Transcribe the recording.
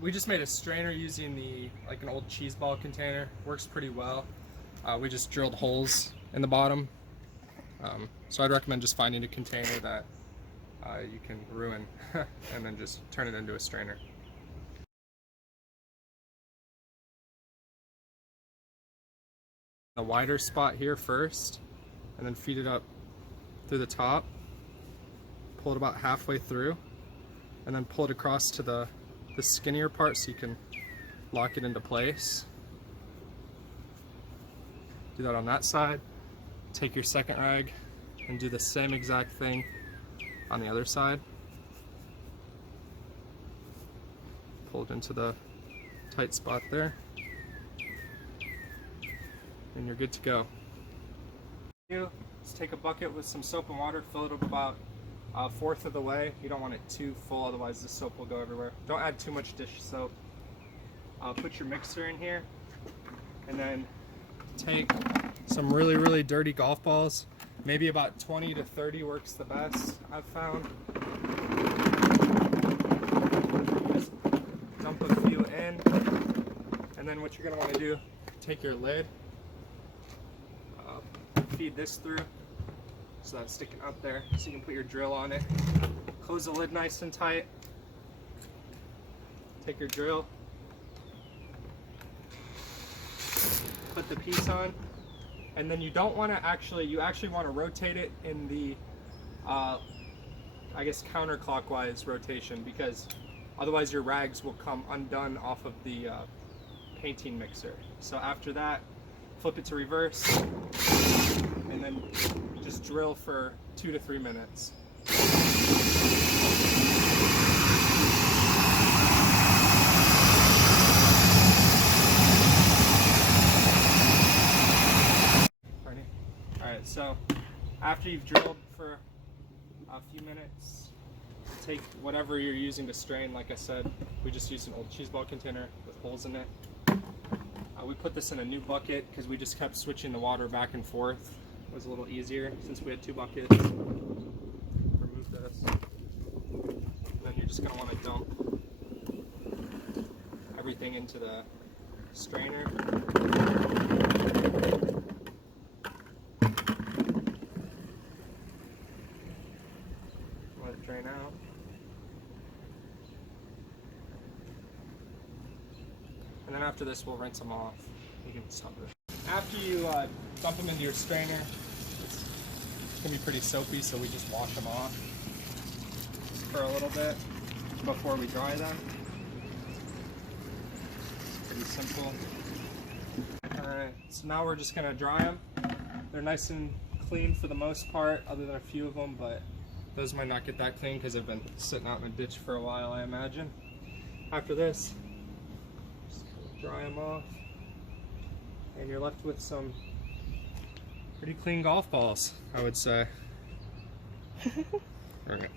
We just made a strainer using an old cheese ball container. Works pretty well. We just drilled holes in the bottom. So I'd recommend just finding a container that you can ruin and then just turn it into a strainer. A wider spot here first, and then feed it up through the top. Pull it about halfway through, and then pull it across to the skinnier part so you can lock it into place. Do that on that side. Take your second rag and do the same exact thing on the other side. Pull it into the tight spot there, and you're good to go. Just take a bucket with some soap and water, fill it up about a fourth of the way. You don't want it too full, otherwise the soap will go everywhere. Don't add too much dish soap. Put your mixer in here, and then take some really dirty golf balls. Maybe about 20 to 30 works the best, I've found. Just dump a few in, and then what you're going to want to do, take your lid, feed this through so that's sticking up there, so you can put your drill on it. Close the lid nice and tight. Take your drill, put the piece on, and then you don't want to you actually want to rotate it in the I guess counterclockwise rotation, because otherwise your rags will come undone off of the painting mixer. So after that, flip it to reverse, and then just drill for 2 to 3 minutes. Alright, so after you've drilled for a few minutes, take whatever you're using to strain. Like I said, we just used an old cheese ball container with holes in it. We put this in a new bucket because we just kept switching the water back and forth. It was a little easier since we had 2 buckets. Remove this. And then you're just going to want to dump everything into the strainer. Let it drain out. And then after this, we'll rinse them off. You can stop it. After you dump them into your strainer, it's going to be pretty soapy, so we just wash them off just for a little bit before we dry them. It's pretty simple. Alright, so now we're just going to dry them. They're nice and clean for the most part, other than a few of them, but those might not get that clean because they've been sitting out in the ditch for a while, I imagine. After this, dry them off, and you're left with some pretty clean golf balls, I would say. All right.